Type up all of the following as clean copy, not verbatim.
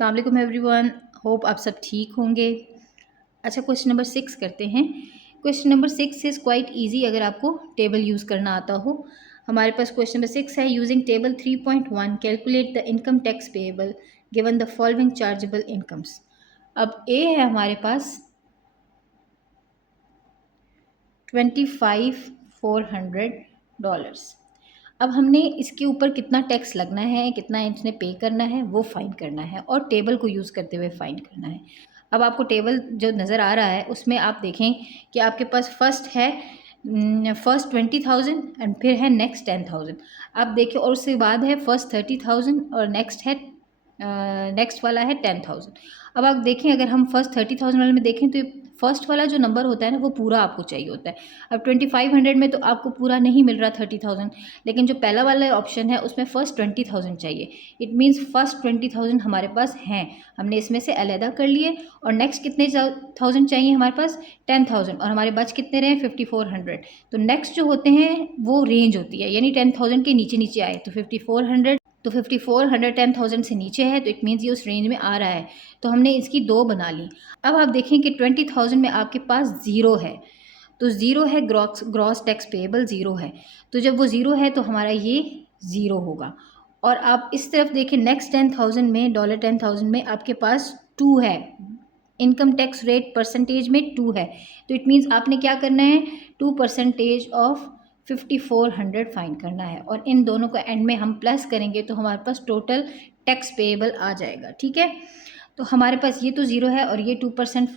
अस्सलाम वालेकुम everyone, hope आप सब ठीक होंगे। अच्छा, क्वेश्चन नंबर 6 करते हैं। Question number 6 is quite easy अगर आपको टेबल यूज़ करना आता हो। हमारे पास क्वेश्चन नंबर 6 है, using table 3.1 calculate the income tax payable given the following chargeable incomes. अब ए है हमारे पास $25,400। अब हमने इसके ऊपर कितना टैक्स लगना है, कितना इसने पे करना है, वो फाइंड करना है और टेबल को यूज़ करते हुए फाइंड करना है। अब आपको टेबल जो नज़र आ रहा है उसमें आप देखें कि आपके पास फर्स्ट 20,000 एंड फिर है नेक्स्ट 10,000। आप देखिए, और उसके बाद है फर्स्ट 30,000 और नेक्स्ट वाला है 10,000। अब आप देखें, अगर हम फर्स्ट 30,000 वाले में देखें तो फर्स्ट वाला जो नंबर होता है ना, वो पूरा आपको चाहिए होता है। अब 2500 में तो आपको पूरा नहीं मिल रहा 30,000, लेकिन जो पहला वाला ऑप्शन है उसमें फ़र्स्ट 20,000 चाहिए। इट मीन्स फ़र्स्ट 20,000 हमारे पास हैं, हमने इसमें से अलहदा कर लिए। और नेक्स्ट कितने 1000 चाहिए हमारे पास? 10,000, और हमारे बच कितने रहे? 5400। तो नेक्स्ट जो होते हैं वो रेंज होती है, यानी 10,000 के नीचे नीचे आए तो 5400। तो 5400 10,000 से नीचे है, तो इट मीन्स ये उस रेंज में आ रहा है। तो हमने इसकी 2 बना ली। अब आप देखें कि 20,000 में आपके पास ज़ीरो है, तो ज़ीरो है, ग्रॉस टैक्स पेएबल ज़ीरो है। तो जब वो ज़ीरो है तो हमारा ये ज़ीरो होगा। और आप इस तरफ देखें, नेक्स्ट 10,000 में $10,000 में आपके पास 2 है, इनकम टैक्स रेट परसेंटेज में 2 है। तो इट मीन्स आपने क्या करना है, 2% ऑफ 5400 फाइंड करना है, और इन दोनों को एंड में हम प्लस करेंगे तो हमारे पास टोटल टैक्स पेएबल आ जाएगा। ठीक है, तो हमारे पास ये तो ज़ीरो है और ये 2%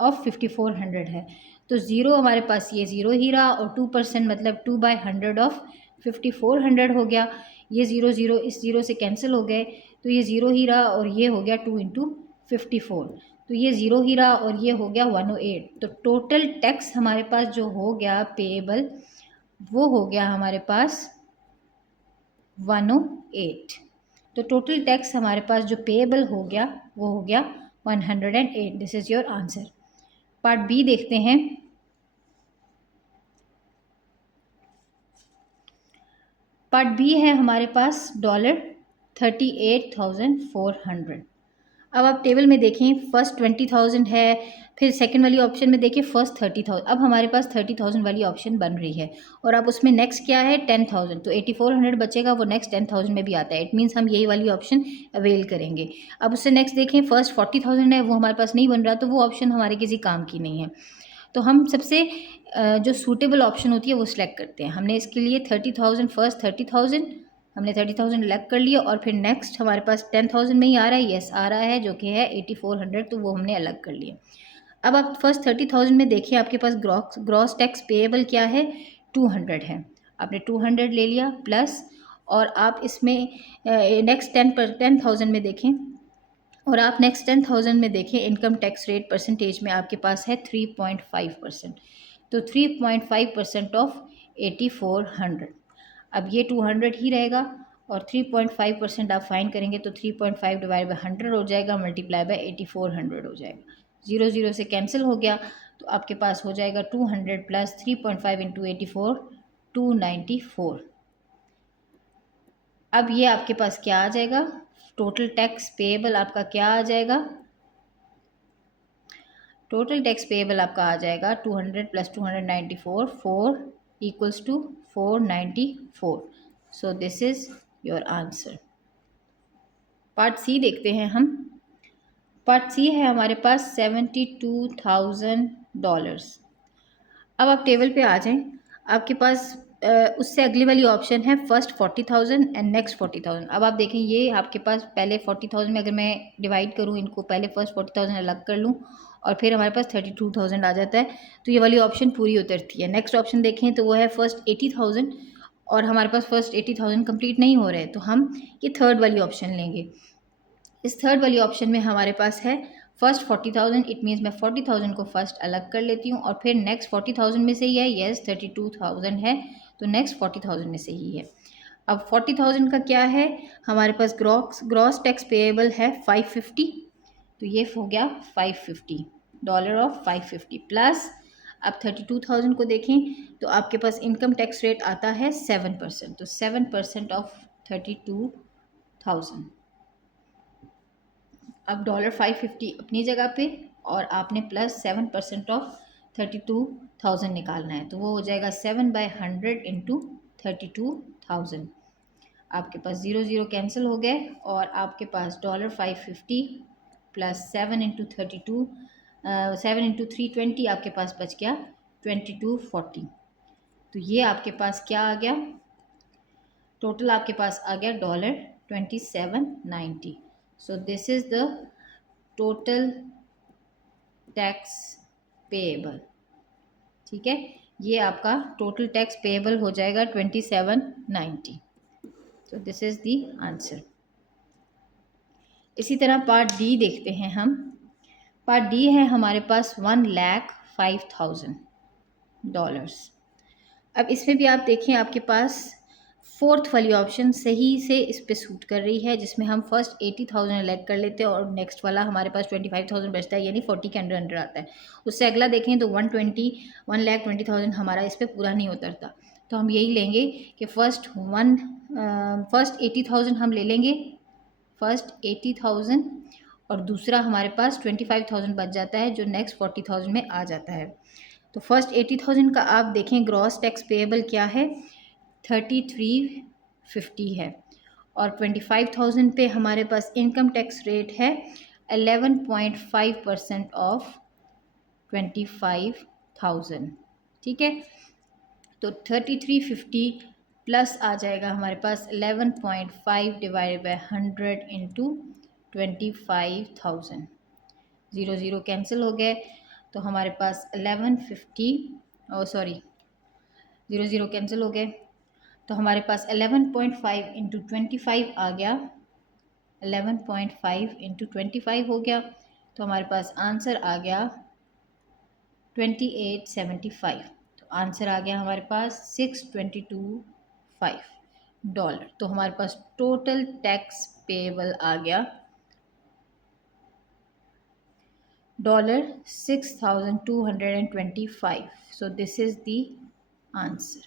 ऑफ 5400 है। तो ज़ीरो हमारे पास ये ज़ीरो ही रहा, और 2% मतलब 2/100 ऑफ 5400 हो गया। ये ज़ीरो ज़ीरो इस ज़ीरो से कैंसिल हो गए, तो ये ज़ीरो ही रहा, और ये हो गया 2 इंटू 54। तो ये ज़ीरो ही रहा और ये हो गया 108। तो टोटल टैक्स हमारे पास जो हो गया पेएबल, वो हो गया हमारे पास 108। तो टोटल टैक्स हमारे पास जो पेएबल हो गया वो हो गया 108। This is your answer. Part B देखते हैं। पार्ट बी है हमारे पास $38,400। अब आप टेबल में देखें, फर्स्ट 20,000 है, फिर सेकंड वाली ऑप्शन में देखिए फर्स्ट 30,000। अब हमारे पास 30,000 वाली ऑप्शन बन रही है, और अब उसमें नेक्स्ट क्या है 10,000। तो 8400 बचेगा, वो नेक्स्ट 10,000 में भी आता है। इट मीन्स हम यही वाली ऑप्शन अवेल करेंगे। अब उससे नेक्स्ट देखें, फर्स्ट 40,000 है, वो हमारे पास नहीं बन रहा, तो वो ऑप्शन हमारे किसी काम की नहीं है। तो हम सबसे जो सूटेबल ऑप्शन होती है वो सिलेक्ट करते हैं। हमने इसके लिए 30,000, फर्स्ट 30,000 हमने 30,000 सेलेक्ट कर लिया, और फिर नेक्स्ट हमारे पास 10,000 में ही आ रहा है, यस आ रहा है, जो कि है 8400, तो वो हमने अलग कर लिया। अब आप फर्स्ट 30,000 में देखिए, आपके पास ग्रॉस टैक्स पेएबल क्या है, 200 है। आपने 200 ले लिया प्लस, और आप इसमें नेक्स्ट 10,000 में देखें, और आप नेक्स्ट 10,000 में देखें, इनकम टैक्स रेट परसेंटेज में आपके पास है 3.5%। तो 3.5% ऑफ 8400। अब ये 200 ही रहेगा, और 3.5% आप फाइन करेंगे तो 3.5 डिवाइड बाई 100 हो जाएगा, मल्टीप्लाई बाई 8400 हो जाएगा। ज़ीरो ज़ीरो से कैंसिल हो गया, तो आपके पास हो जाएगा 200 प्लस 3.5 इंटू 84, 294। अब ये आपके पास क्या आ जाएगा, टोटल टैक्स पेएबल आपका क्या आ जाएगा, टोटल टैक्स पेएबल आपका आ जाएगा 200 plus 294, 4 equals to 494। So this is your answer. Part C देखते हैं हम। पार्ट सी है हमारे पास $72,000। अब आप टेबल पे आ जाएं, आपके पास उससे अगली वाली ऑप्शन है फर्स्ट 40,000 एंड नेक्स्ट 40,000। अब आप देखें, ये आपके पास पहले 40,000 में अगर मैं डिवाइड करूँ इनको, पहले फर्स्ट 40,000 अलग कर लूँ और फिर हमारे पास 32,000 आ जाता है, तो ये वाली ऑप्शन पूरी उतरती है। नेक्स्ट ऑप्शन देखें तो वो है फर्स्ट 80,000, और हमारे पास फर्स्ट 80,000 कंप्लीट नहीं हो रहे हैं, तो हम ये थर्ड वाली ऑप्शन लेंगे। इस थर्ड वाली ऑप्शन में हमारे पास है फर्स्ट 40,000। इट मीन्स मैं 40,000 को फर्स्ट अलग कर लेती हूँ, और फिर नेक्स्ट 40,000 में से ही है, येस 32,000 है, तो नेक्स्ट 40,000 में से ही है। अब 40,000 का क्या है, हमारे पास ग्रॉस टैक्स पेएबल है 550, तो ये हो गया $550 ऑफ 550 प्लस। अब 32,000 को देखें तो आपके पास इनकम टैक्स रेट आता है 7%, तो 7% ऑफ 32,000। अब $550 अपनी जगह पे और आपने प्लस 7% ऑफ 32,000 निकालना है, तो वो हो जाएगा 7/100 इंटू 32,000। आपके पास 0 0 कैंसिल हो गए और आपके पास $550 प्लस 7 इंटू 320 आपके पास बच गया 2240। तो ये आपके पास क्या आ गया, टोटल आपके पास आ गया $2790। So this is the total tax payable. ठीक है, ये आपका टोटल टैक्स पेएबल हो जाएगा 2790। So this is the answer. इसी तरह पार्ट डी देखते हैं हम। पार्ट डी है हमारे पास $1,05,000। अब इसमें भी आप देखें, आपके पास फोर्थ वाली ऑप्शन सही से इस पे सूट कर रही है, जिसमें हम फर्स्ट 80,000 इलेक्ट कर लेते हैं और नेक्स्ट वाला हमारे पास 25,000 बचता है, यानी 40 के अंडर अंडर आता है। उससे अगला देखें तो 1,20,000 हमारा इस पर पूरा नहीं उतरता, तो हम यही लेंगे कि फर्स्ट 80,000 हम ले लेंगे, फर्स्ट 80,000, और दूसरा हमारे पास 25,000 बच जाता है जो नेक्स्ट 40,000 में आ जाता है। तो फर्स्ट 80,000 का आप देखें ग्रॉस टैक्स पेएबल क्या है, 3350 है, और 25,000 पे हमारे पास इनकम टैक्स रेट है 11.5% ऑफ 25,000। ठीक है, तो 3350 प्लस आ जाएगा हमारे पास 11.5 डिवाइडेड बाय 100 इंटू 25,000। 0 0 कैंसिल हो गए, तो हमारे पास 0 0 कैंसिल हो गए, तो हमारे पास 11.5 इंटू 25 आ गया, 11.5 इंटू 25 हो गया, तो हमारे पास आंसर आ गया 2875। तो आंसर आ गया हमारे पास $622। तो हमारे पास टोटल टैक्स पेएबल आ गया $6,225। So this is the answer.